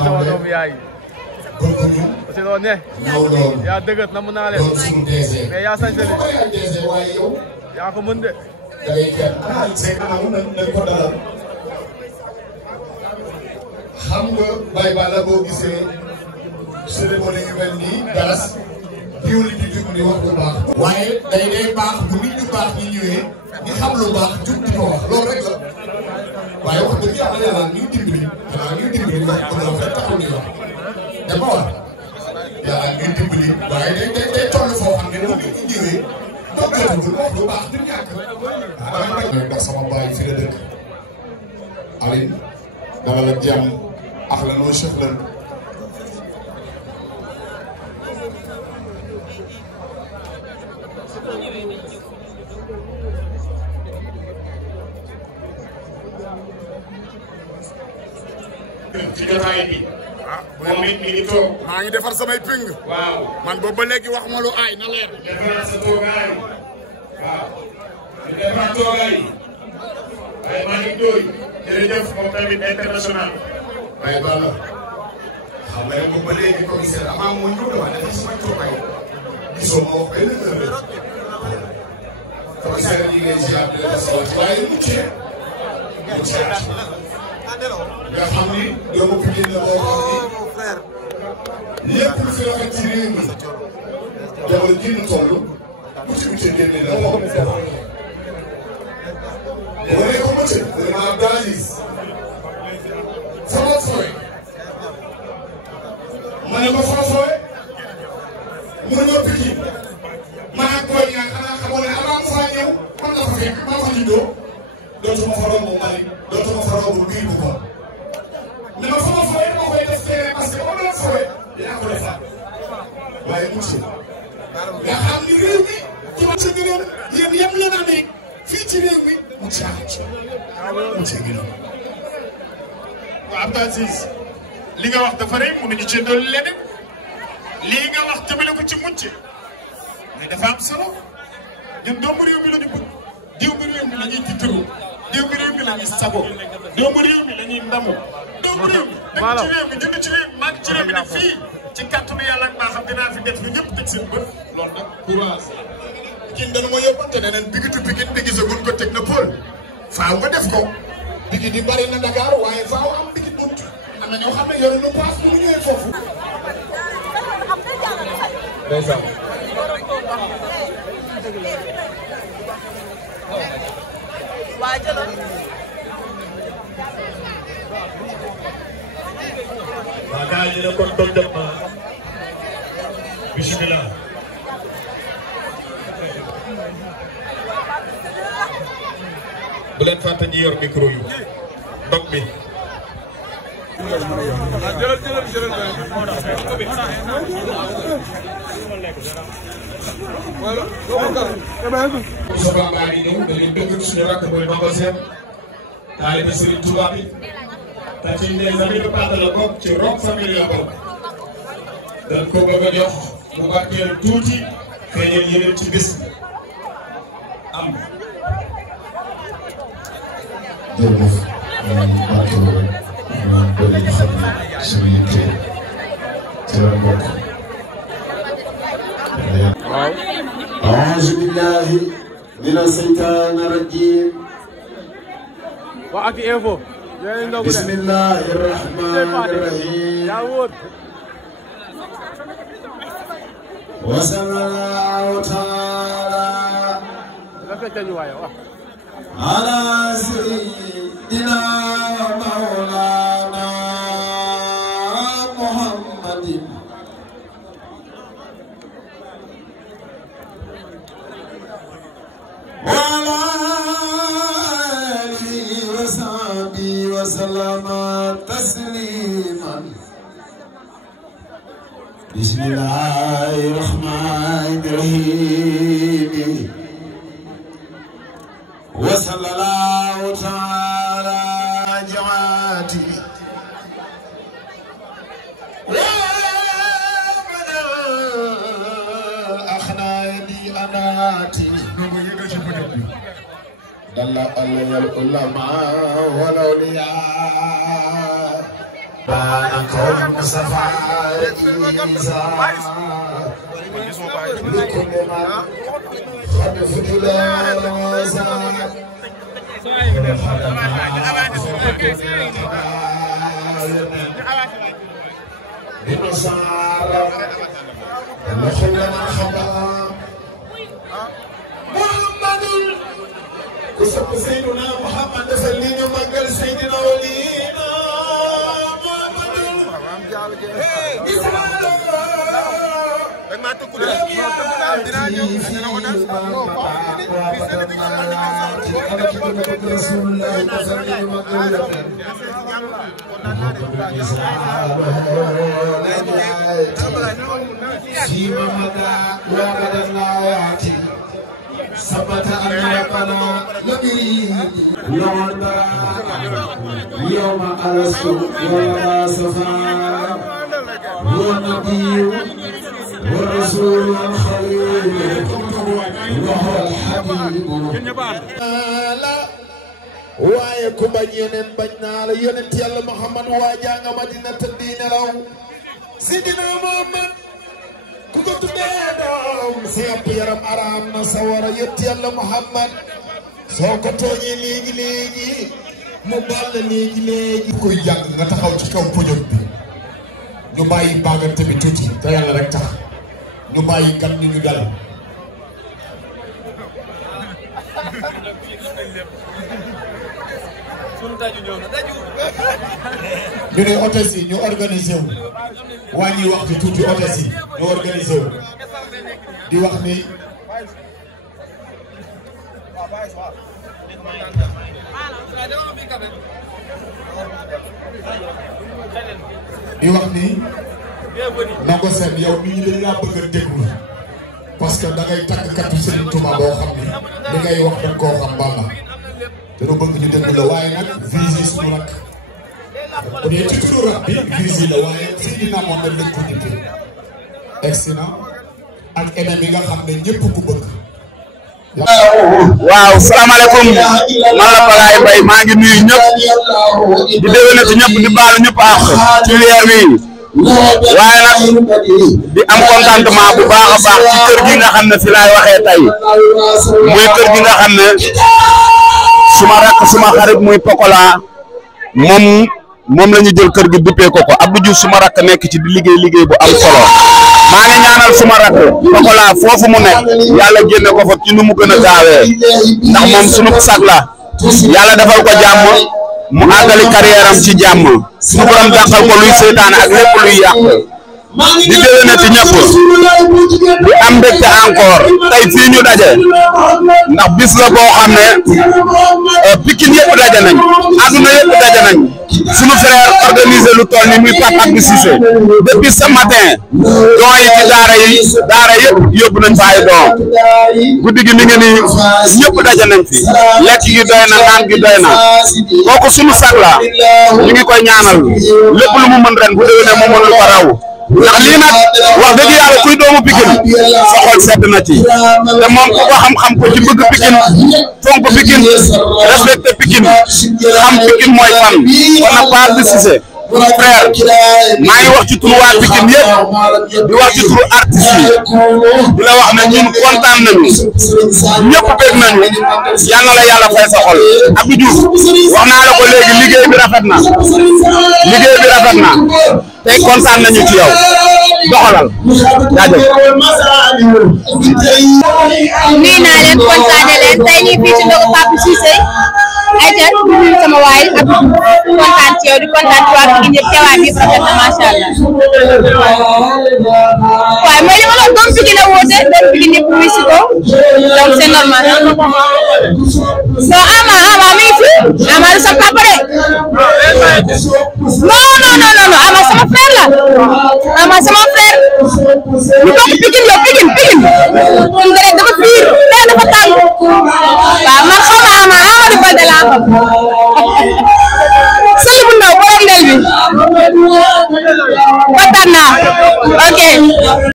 sama doom yaay bëgguñu parce que loolu ne ñëw loolu yaa dëggat namm naa leen doon suñu DG mais yaa sañ ko koy DG waaye yow yaa ko mën de da ngay kenn say kanam nañ ko dalal xam nga Baye Balla boo gisee cérémonie yu mel nii galas diwli di jug di wax lu baax waaye day baax bu nit ñu baax ñi ñëwee ñi xam lu baax jug di ko wax loolu rek la waaye wax dëgg yàlla ñu dimbali wax ko la fekk taxul ni wax dama wax yàlla ñuy dimbali waaye day toll foo xam ne bu nit ñi ñëwee doog jotagul wax lu baax du ñàkk ndax sama baay fi la dëkk Aline dalal ak jàmm ahlan wa sahlan ci jotaay bi. moom it mi ngi toog. maa ngi defar samay ping. waaw man boobu ba léegi wax ma lu aay na leer. defaraat sa toogaay. waaw. ñu defaraat toogaay. waaye maa ngi doy. jërëjëf moom tamit international. Baye Balla xam nga ne boobu ba léegi commissaire avant moo ñëw dafa defar samay toogaay gisoo ma wax benn heure commissaire yi ngay ziar di la waaye muccee nga xam ni doomu Pikine la boo xam ni lépp lu fi rafet ci réew mi jamono ji ñu toll bu ci muccee génne la boo wane ko muccee vraiment dalis sama fooy ma ne ko sama fooy mun nga Pikine ma ak koy nga xanaa xamoo ne avant faa ñëw man nga fa fekk maa fa juddoo dootuma fa romb Mali dootuma fa romb biir bu ko mais ma sama fooy ma koy def terrain parce que ba ma doon fooy dinaa ko defaat waaye monsieur nga xam ni réew mi ci ma ci gënoon yéen yem leen Amérique fii ci réew mi monsieur gi noonu waaw Abdou Aziz li nga wax dafa rëy mënuñu ci dolli leneen lii nga wax jëmale ko ci mucc mais dafa am solo ñun doomu réew mi la ñu bëgg doomu réew mi la ñuy tiitaroo doomu réew mi la ñuy sago doomu réew mi la ñuy ndamu doomu réew mi dëkk ci réew mi judd ci réew mi màgg ci réew mi ne fii ci kàttanu yàlla ak maa xam dinaa fi def lu ñëpp teg seen bët loolu nag courage Pikine dañu ma yóbbante ne leen bigitu Pikine bi gisaguñ ko technopole faaw nga def ko Pikine yi bari na Dakar waaye faaw am Pikine bunt am na ñoo xam ne yoru nu paas bu ñu ñëwee foofu ndeysaan waa jëloon waaw gars yi ne kon doon dem na bisimilah. bu leen fàtte ñi yor micro yi ndog mi. Moussa Ba baa ngi ñëw dañuy dëgg suñu rakk mooy Ndongo Sène taalibe Serigne Touba bi te ci les amis de Pate la bokk ci Rock Family la bokk dañ ko bëgg a jox mu barkeel tuuti feeñal yeneen ci bés bi am. jërëjëf ñu barkeelu rek ñu bëri ñu xam ne suñu yitte ci la bokk. waaw. auzu billahi mina seytaani rajim. waa ak info bismillahi rahmani rahim. yaa wóor wa sallallahu taala ala sayyidina wa mawlana muhammadin wa ala alihi wa sahbihi wa sallama tasliman bismillahir rahmanir rahim wa sallallahu ta'ala jamaati wa man akhnaidi anati dalla al ulama wal awliya Kusap Sayyidina Muhammad sallallahu magal Sayyidina Walina Muhammadul sabata anakana nabiri yawma yawma alastu yawma safa wa nabiyyu wa rasulul khalil wa habibu waaye ku bañ yeneen bañ naa la yonent Yàlla Muhammad waa janga Madina tëddiina law Sidina Muhammad ku ko tuddee doom si yàpp yaram araam na sawara yonent Yàlla Muhammad soo ko tooñee léegi mu baal la léegi kuy jàng nga taxaw ci kaw podium bi ñu bàyyi baagante bi tuuti te Yàlla rek tax ñu bàyyi gan ni ñu dal ñu ne hôtesse yi ñu organisé wu wàññi waxtu tuuti hôtesse yi ñu organisé wu di wax ni Ndongo Sène yow nit ñi dañ laa bëgg a déglu parce que da ngay tàgg kàttu Serigne Touba boo xam ni li ngay wax dañ koo xam balla dana bëgg ñu déglu la waaye nag visi suñu rak bu dee ci turu rak bi visi la waaye fii ñu namoon dañ lañ ko ñibbee excellent ak ennemi nga xam ne ñëpp ku bëgg. waaw salaamaaleykum man la Palaye Mbaye maa ngi nuyu ñëpp di déwénati ñëpp di baalu ñëpp àq ci weer wi waaye nag di am contentement bu baax a baax ci kër gi nga xam ne fi laay waxee tey muy kër gi nga xam ne suma rakk suma xarit muy Pokola moom la ñu jël kër gi duppee ko Abdou Diouf suma rakk nekk ci di liggéey bu am solo maa ngi ñaanal suma rakk Pokola foofu mu nekk yàlla génne ko fa ci nu mu gën a gaawee ndax moom sunu sag la yàlla defal ko jàmm mu àggali carrière am ci jàmm suñu borom dàqal ko luy seytaane ak lépp luy yàq di déwénati ñëpp di am mbégte encore tey fii ñu daje ndax bis la boo xam ne Pikine yëpp daje nañ àdduna yëpp daje nañ suñu frère organisé lu toll ni muy Pape Abdou Cissé depuis ce matin doom yi ci daara yëpp yóbbu nañ fa ay doom guddi gi mi ngi nii ñëpp daje nañ fi lekk gi doy na naan gi doy na kooku suñu sag la ñu ngi koy ñaanal lépp lu mu mën ren bu déwénee mu mën lu ko raw ndax lii nag wax dëgg yàlla kuy doomu Pikine sa xol sedd na ci te moom ku ko xam-xam ko ci bëgg Pikine fonk Pikine respecté Pikine xam Pikine mooy fan kon nag Pape Abdou Cissé frère maa ngi wax ci turu waa Pikine yëpp di wax ci turu artistes yi di la wax ne ñun kontaan nañu ñëpp bëgg nañu yal na la yàlla fay sa xol Abdou Diouf wax naa la ko léegi liggéey bi rafet na tey kontaan nañu ci yow doxalal jaajëf. nuyu naa leen kontaane leen tey ñu fii ci ndogu Pape Cissé ayca di nuyu sama waay Abdou kontaan ci yow di kontaan ci waa Pikine yëpp teewaay bi rafet na macha allah. waaye mooy li ma doon doom Pikine a woote doom Pikine yëpp wuyu si ko donc c'est normal. non Ama mi ngi fi Ama du sa papa de non Ama sama frère la Ama sama frère ñu bokk Pikine yow Pikine ñun rek dafa fiir tey dafa tàng waaw man xaw ma Ama Amadou Balde laa xam sëy bu ndaw borom ndel bi kontaan naa ok.